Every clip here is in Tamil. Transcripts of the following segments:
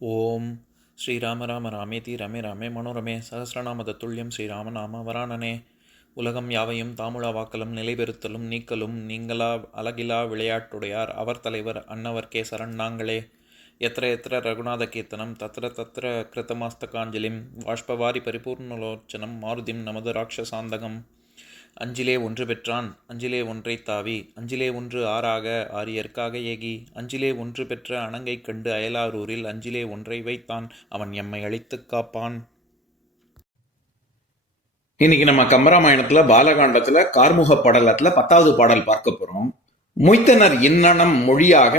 ஓம் ஸ்ரீராம ராம ராமேதி ரமே ராமே மனோரமே சகசிரநாம தத்துல்யம் ஸ்ரீராம நாம வராணனே. உலகம் யாவையும் தாமுழா வாக்கலும் நிலைபெறுத்தலும் நீக்கலும் நீங்களா அழகிலா விளையாட்டுடையார் அவர் தலைவர் அன்னவர் சரண் நாங்களே. எத்திர எத்திர ரகுநாத கீர்த்தனம் தத்திர தத்திர கிருத்தமாஸ்தகாஞ்சலிம் வாஷ்பவாரி பரிபூர்ணலோச்சனம் மாருதிம் நமது ராட்சசாந்தகம். அஞ்சிலே ஒன்று பெற்றான் அஞ்சிலே ஒன்றை தாவி அஞ்சிலே ஒன்று ஆறாக ஆரியர்க்காக ஏகி அஞ்சிலே ஒன்று பெற்ற அணங்கை கண்டு அயலாரூரில் அஞ்சிலே ஒன்றை வைத்தான் அவன் எம்மை அழித்துக் காப்பான். இன்னைக்கு நம்ம கம்பராமாயணத்துல பாலகாண்டத்துல கார்முக பாடலத்துல 10வது பாடல் பார்க்க போறோம். மொய்த்தனர் இன்னனம் மொழியாக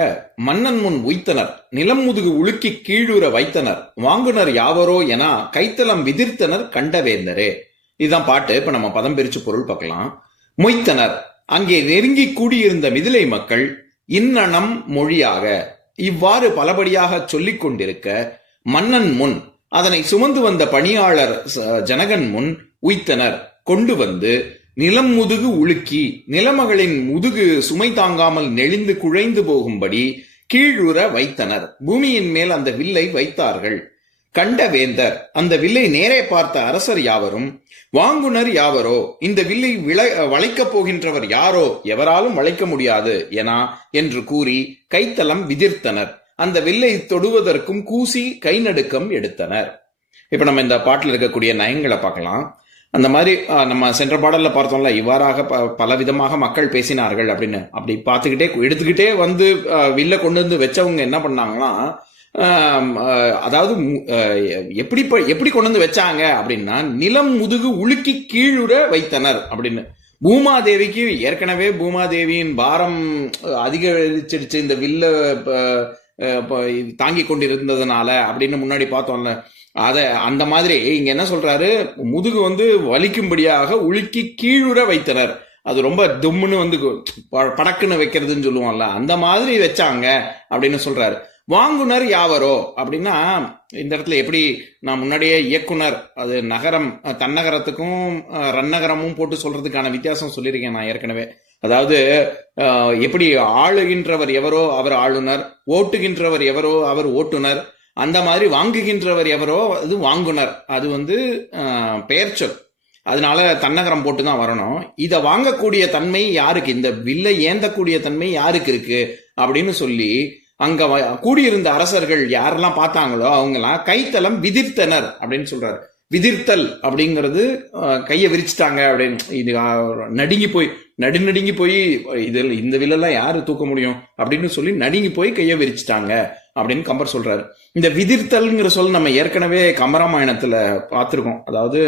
மன்னன் முன் உய்த்தனர் நிலம் முதுகு உலுக்கி கீழுற வைத்தனர் வாங்குனர் யாவரோ என கைத்தலம் விதிர்த்தனர் கண்டவேந்தரே. இதுதான் பாட்டு. இப்ப நம்ம பதம் பிரிச்சு பொருள் பார்க்கலாம். மொய்த்தனர், அங்கே நெருங்கி கூடியிருந்த மிதிலை மக்கள் இன்னனம் மொழியாக இவ்வாறு பலபடியாக சொல்லிக் கொண்டிருக்க மன்னன் முன் அதனை சுமந்து வந்த பணியாளர் ஜனகன் முன் உய்த்தனர் கொண்டு வந்து நிலம் முதுகு உலுக்கி நிலமகளின் முதுகு சுமை தாங்காமல் நெளிந்து குழைந்து போகும்படி கீழுற வைத்தனர். பூமியின் மேல் அந்த வில்லை வைத்தார்கள். கண்ட வேந்தர், அந்த வில்லை நேரே பார்த்த அரசர் யாவரும் வாங்குனர் யாவரோ, இந்த வில்லை வளைக்கப் போகின்றவர் யாரோ, எவராலும் வளைக்க முடியாது என என்று கூறி கைத்தலம் விதிர்த்தனர். அந்த வில்லை தொடுவதற்கும் கூசி கை நடுக்கம் எடுத்தனர். இப்ப நம்ம இந்த பாட்டில் இருக்கக்கூடிய நயங்களை பார்க்கலாம். அந்த மாதிரி நம்ம சென்ற பாடல்ல பார்த்தோம்ல, இவ்வாறாக பல விதமாக மக்கள் பேசினார்கள் அப்படின்னு. அப்படி பார்த்துக்கிட்டே எடுத்துக்கிட்டே வந்து வில்ல கொண்டு வந்து வச்சவங்க என்ன பண்ணாங்கன்னா, அதாவது எப்படி கொண்டு வந்து வச்சாங்க அப்படின்னா, நிலம் முதுகு உலுக்கி கீழுற வைத்தனர் அப்படின்னு. பூமாதேவிக்கு ஏற்கனவே பூமாதேவியின் பாரம் அதிகரிச்சிருச்சு இந்த வில்ல தாங்கி கொண்டிருந்ததுனால அப்படின்னு முன்னாடி பார்த்தோம்ல. அந்த மாதிரி இங்க என்ன சொல்றாரு, முதுகு வந்து வலிக்கும்படியாக உலுக்கி கீழுற வைத்தனர். அது ரொம்ப தும்முன்னு வந்து படக்குன்னு வைக்கிறதுன்னு சொல்லுவோம்ல, அந்த மாதிரி வச்சாங்க அப்படின்னு சொல்றாரு. வாங்குனர் யாவரோ அப்படின்னா, இந்த இடத்துல எப்படி நான் முன்னாடியே இயக்குனர், அது நகரம் தன்னகரத்துக்கும் ரன்னகரமும் போட்டு சொல்றதுக்கான வித்தியாசம் சொல்லியிருக்கேன் நான் ஏற்கனவே. அதாவது எப்படி ஆளுகின்றவர் எவரோ அவர் ஆளுநர், ஓட்டுகின்றவர் எவரோ அவர் ஓட்டுனர், அந்த மாதிரி வாங்குகின்றவர் எவரோ அது வாங்குனர். அது வந்து பெயர் சொல், அதனால தன்னகரம் போட்டு தான் வரணும். இதை வாங்கக்கூடிய தன்மை யாருக்கு, இந்த வில்லை ஏந்தக்கூடிய தன்மை யாருக்கு இருக்கு அப்படின்னு சொல்லி அங்க கூடியிருந்த அரசர்கள் யாரெல்லாம் பார்த்தாங்களோ அவங்கெல்லாம் கைத்தலம் விதிர்த்தனர் அப்படின்னு சொல்றாரு. விதிர்த்தல் அப்படிங்கிறது கையை விரிச்சிட்டாங்க அப்படின்னு. இது நடுங்கி போய் இதில் இந்த வில்லெல்லாம் யாரு தூக்க முடியும் அப்படின்னு சொல்லி நடுங்கி போய் கையை விரிச்சிட்டாங்க அப்படின்னு கம்பர் சொல்றாரு. இந்த விதிர்த்தல்ங்கிற சொல் நம்ம ஏற்கனவே கம்பராமாயணத்துல பார்த்திருக்கோம். அதாவது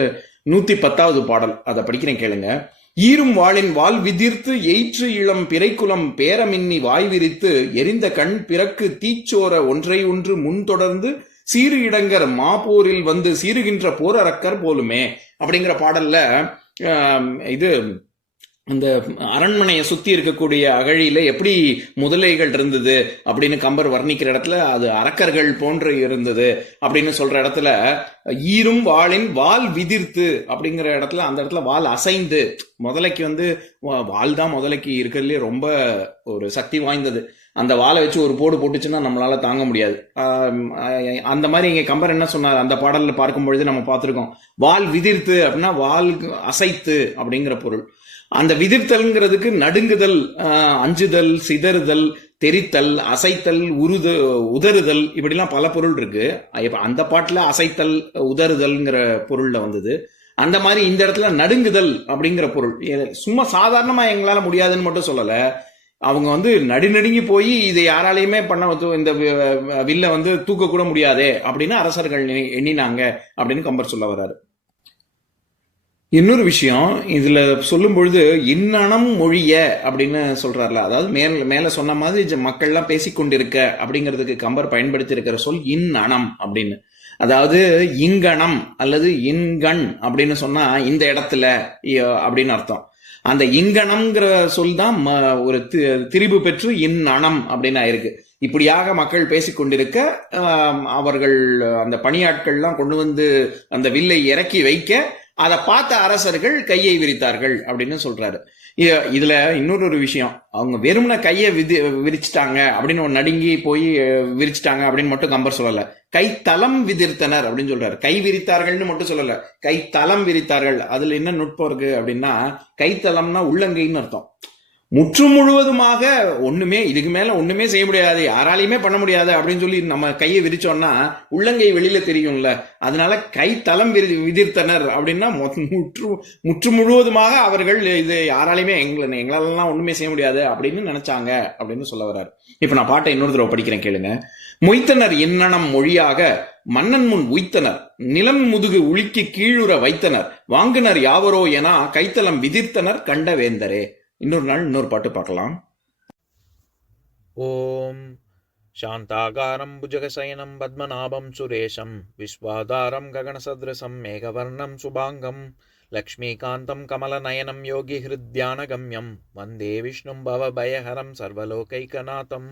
110வது பாடல், அதை படிக்கிறேன் கேளுங்க. ஈரும் வாளின் வால் விதிர்த்து எயிற்று இளம் பிறைக்குலம் பேரமின்னி வாய் விரித்து எரிந்த கண் பிறக்கு தீச்சோர ஒன்றை ஒன்று முன் தொடர்ந்து சீறு இடங்கர் மாப்போரில் வந்து சீருகின்ற போர் அரக்கர் போலுமே அப்படிங்கிற பாடல்ல இது இந்த அரண்மனையை சுத்தி இருக்கக்கூடிய அகழியில எப்படி முதலைகள் இருந்தது அப்படின்னு கம்பர் வர்ணிக்கிற இடத்துல அது அரக்கர்கள் போன்று இருந்தது அப்படின்னு சொல்ற இடத்துல, ஈரும் வாளின் வால் விதிர்த்து அப்படிங்கிற இடத்துல அந்த இடத்துல வால் அசைந்து, முதலைக்கு வந்து வால் தான் முதலைக்கு இருக்கிறதுலே ரொம்ப ஒரு சக்தி வாய்ந்தது. அந்த வாழை வச்சு ஒரு போடு போட்டுச்சுன்னா நம்மளால தாங்க முடியாது. அந்த மாதிரி இங்க கம்பர் என்ன சொன்னார், அந்த பாடல்ல பார்க்கும் பொழுது நம்ம பார்த்திருக்கோம். வால் விதிர்த்து அப்படின்னா வால் அசைத்து அப்படிங்கிற பொருள். அந்த விதிர்த்தல்ங்கிறதுக்கு நடுங்குதல், அஞ்சுதல், சிதறுதல், தெரித்தல், அசைத்தல், உதறுதல், இப்படிலாம் பல பொருள் இருக்கு. அந்த பாட்டுல அசைத்தல் உதறுதல்ங்கிற பொருள்ல வந்தது. அந்த மாதிரி இந்த இடத்துல நடுங்குதல் அப்படிங்கிற பொருள். சும்மா சாதாரணமா எங்களால முடியாதுன்னு மட்டும் சொல்லல, அவங்க வந்து நடுங்கி போய் இதை யாராலையுமே இந்த வில்ல வந்து தூக்க கூட முடியாதே அப்படின்னு அரசர்கள் எண்ணினாங்க அப்படின்னு கம்பர் சொல்ல வர்றாரு. இன்னொரு விஷயம் இதுல சொல்லும் பொழுது இன்னனம் மொழிய அப்படின்னு சொல்றாருல, அதாவது மேல சொன்ன மாதிரி மக்கள்லாம் பேசிக்கொண்டிருக்க அப்படிங்கிறதுக்கு கம்பர் பயன்படுத்தி இருக்கிற சொல் இன்னனம் அப்படின்னு. அதாவது இங்கனம் அல்லது இன்கண் அப்படின்னு சொன்னா இந்த இடத்துல அப்படின்னு அர்த்தம். அந்த இங்கனம்ங்கிற சொல் தான் ஒரு திரிபு பெற்று இன்னனம் அப்படின்னு ஆயிருக்கு. இப்படியாக மக்கள் பேசிக்கொண்டிருக்க அவர்கள் அந்த பணியாட்கள்லாம் கொண்டு வந்து அந்த வில்லை இறக்கி வைக்க அதை பார்த்த அரசர்கள் கையை விரித்தார்கள் அப்படின்னு சொல்றாரு. இதுல இன்னொரு விஷயம், அவங்க வெறுமன கையை விரிச்சிட்டாங்க அப்படின்னு நடுங்கி போய் விரிச்சிட்டாங்க அப்படின்னு மட்டும் கம்பர் சொல்லல. கை தளம் விதிர்த்தனர் அப்படின்னு சொல்றாரு. கை விரித்தார்கள்னு மட்டும் சொல்லல, கை தளம் விரித்தார்கள். அதுல என்ன நுட்பம் இருக்கு அப்படின்னா, கைத்தளம்னா உள்ளங்கைன்னு அர்த்தம். முற்று முழுவதுமாக ஒண்ணுமே, இதுக்கு மேல ஒண்ணுமே செய்ய முடியாது, யாராலையுமே பண்ண முடியாது அப்படின்னு சொல்லி நம்ம கையை விரிச்சோம்னா உள்ளங்கை வெளியில தெரியும்ல. அதனால கை தளம் விதிர்த்தனர் அப்படின்னா முற்று முழுவதுமாக அவர்கள் இது யாராலையுமே எங்களாலெல்லாம் ஒண்ணுமே செய்ய முடியாது அப்படின்னு நினைச்சாங்க அப்படின்னு சொல்ல வர்றாரு. இப்ப நான் பாட்டை இன்னொரு தடவை படிக்கிறேன், கேளுங்க. மொய்த்தனர் இன்னனம் மொழியாக மன்னன் முன் உய்த்தனர், நிலம் முதுகு உலுக்கி கீழுற வைத்தனர், வாங்குனர் யாவரோ என கைத்தளம் விதிர்த்தனர் கண்ட வேந்தரே. இன்னொரு நாள் இன்னொரு பாட்டு பார்க்கலாம். ஓம் சாந்தாகாரம் புஜகசயனம் பத்மநாபம் சுரேஷம் விஸ்வாதாரம் ககனசத்ரசம் மேகவர்ணம் சுபாங்கம் லக்ஷ்மீகாந்தம் கமலநயனம் யோகி ஹிருத்யானகம்யம் வந்தே விஷ்ணும் பவபயஹரம் சர்வலோகைகநாதம்.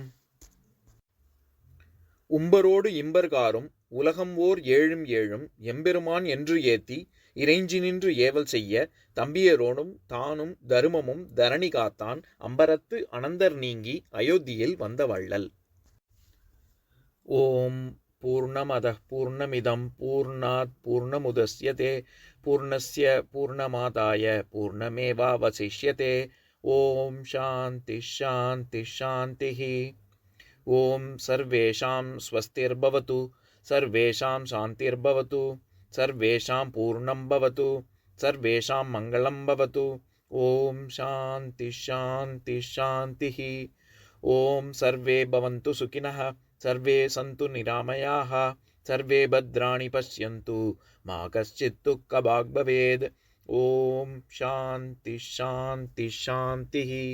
உம்பரோடு இம்பர்காரும் உலகம் ஓர் ஏழும் ஏழும் எம்பெருமான் என்று ஏத்தி இறைஞ்சி நின்று ஏவல் செய்ய தம்பியரோனும் தானும் தருமமும் தரணி காத்தான் அம்பரத்து அனந்தர் நீங்கி அயோத்தியில் வந்த வள்ளல். ஓம் பூர்ணமதః பூர்ணமிதம் பூர்ணாத் பூர்ணமுதஸ்யதே பூர்ணஸ்ய பூர்ணமாதாய பூர்ணமேவாவசிஷ்யதே. ஓம் சாந்தி சாந்தி சாந்திஹி. ஓம் சர்வேஷாம் ஸ்வஸ்திர்பவது சர்வேஷாம் சாந்திர்பவது சர்வேஷாம் பூர்ணம் பவது சர்வேஷாம் மங்களம் பவது. ஓம் சாந்தி சாந்தி சாந்திஹி. ஓம் சர்வே பவந்து சுகினஹ சர்வே சந்து நிராமயாஹ சர்வே பத்ராணி பஷ்யந்து மா கஷ்சித் துக்கபாக் பவேத். ஓம் சாந்தி சாந்தி சாந்திஹி.